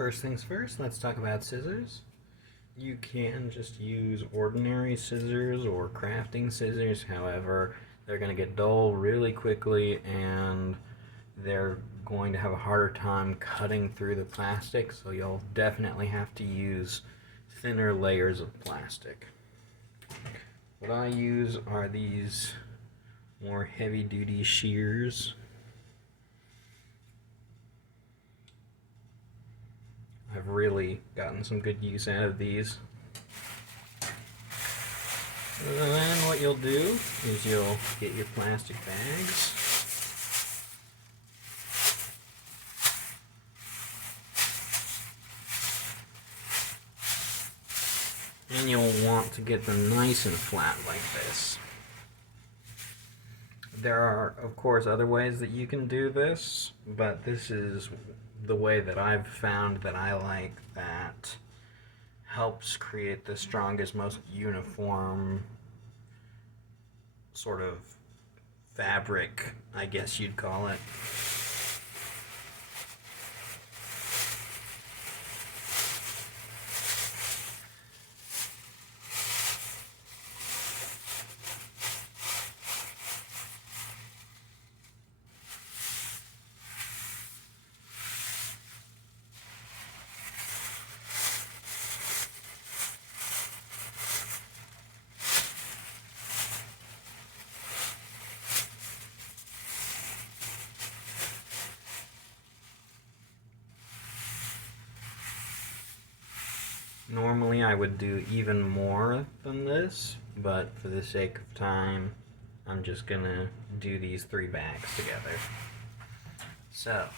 First things first, let's talk about scissors. You can just use ordinary scissors or crafting scissors, however, they're going to get dull really quickly and they're going to have a harder time cutting through the plastic, so you'll definitely have to use thinner layers of plastic. What I use are these more heavy duty shears. I've really gotten some good use out of these. And then what you'll do is you'll get your plastic bags. And you'll want to get them nice and flat like this. There are, of course, other ways that you can do this, but this is the way that I've found that I like, that helps create the strongest, most uniform sort of fabric, I guess you'd call it. Normally I would do even more than this, but for the sake of time, I'm just gonna do these 3 bags together. So,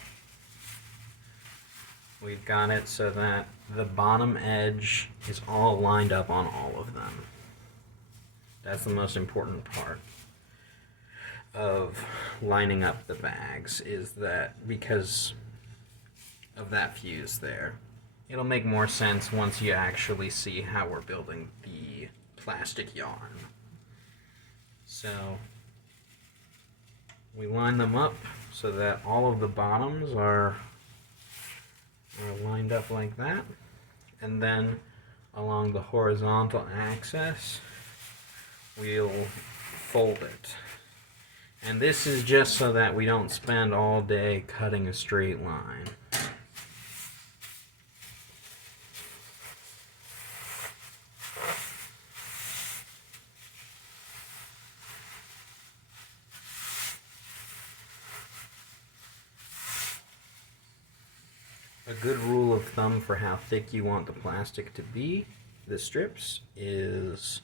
we've got it so that the bottom edge is all lined up on all of them. That's the most important part of lining up the bags, is that because of that fuse there. It'll make more sense once you actually see how we're building the plastic yarn. So we line them up so that all of the bottoms are lined up like that, and then along the horizontal axis we'll fold it. And this is just so that we don't spend all day cutting a straight line. A good rule of thumb for how thick you want the plastic to be, the strips, is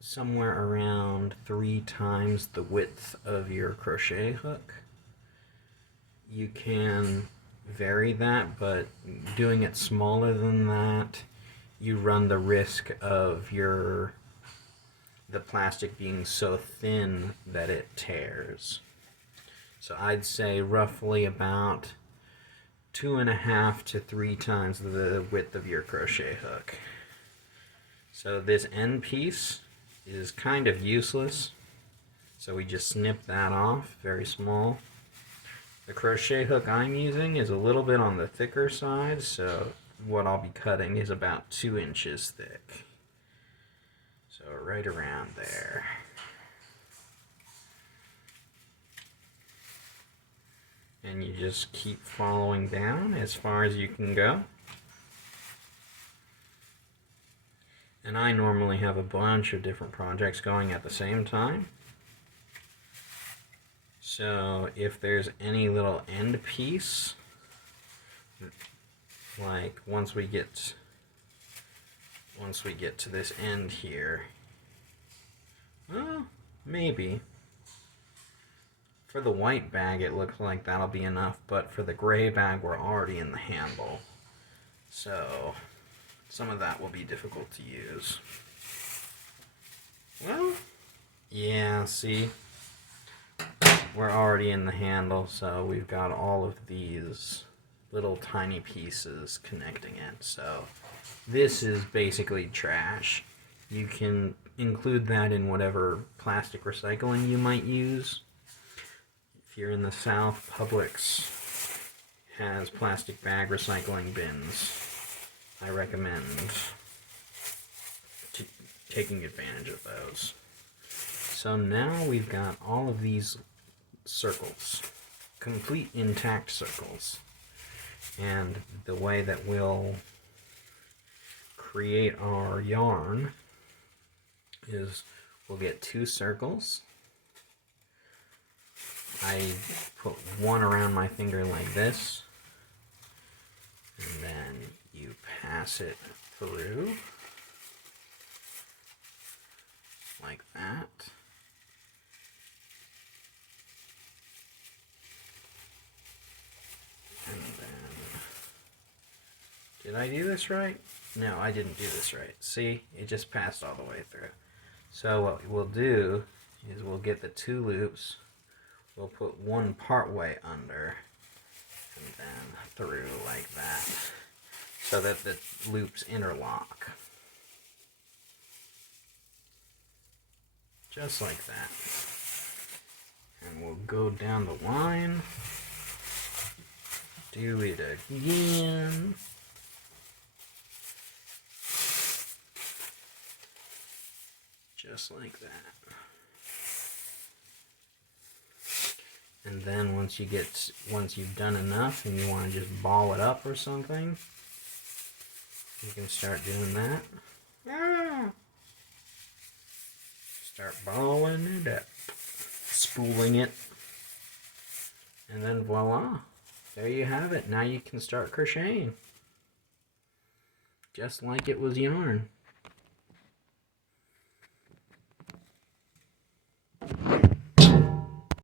somewhere around 3 times the width of your crochet hook. You can vary that, but doing it smaller than that, you run the risk of the plastic being so thin that it tears. So I'd say roughly about 2.5 to 3 times the width of your crochet hook. So this end piece is kind of useless, so we just snip that off, very small. The crochet hook I'm using is a little bit on the thicker side, so what I'll be cutting is about 2 inches thick. So right around there. And you just keep following down as far as you can go. And I normally have a bunch of different projects going at the same time. So if there's any little end piece, like once we get to this end here, well, maybe. For the white bag, it looks like that'll be enough, but for the gray bag, we're already in the handle. So some of that will be difficult to use. Well, yeah, see? We're already in the handle, so we've got all of these little tiny pieces connecting it. So this is basically trash. You can include that in whatever plastic recycling you might use. If you're in the South, Publix has plastic bag recycling bins. I recommend taking advantage of those. So now we've got all of these circles, complete intact circles. And the way that we'll create our yarn is we'll get 2 circles. I put one around my finger like this, and then you pass it through like that. And then, did I do this right? No, I didn't do this right. See, it just passed all the way through. So what we'll do is we'll get the 2 loops, we'll put one part way under, and then through like that, so that the loops interlock. Just like that. And we'll go down the line, do it again. Just like that. And then once you've done enough and you want to just ball it up or something, you can start doing that. Start balling it up, spooling it, and then voila, there you have it. Now you can start crocheting, just like it was yarn.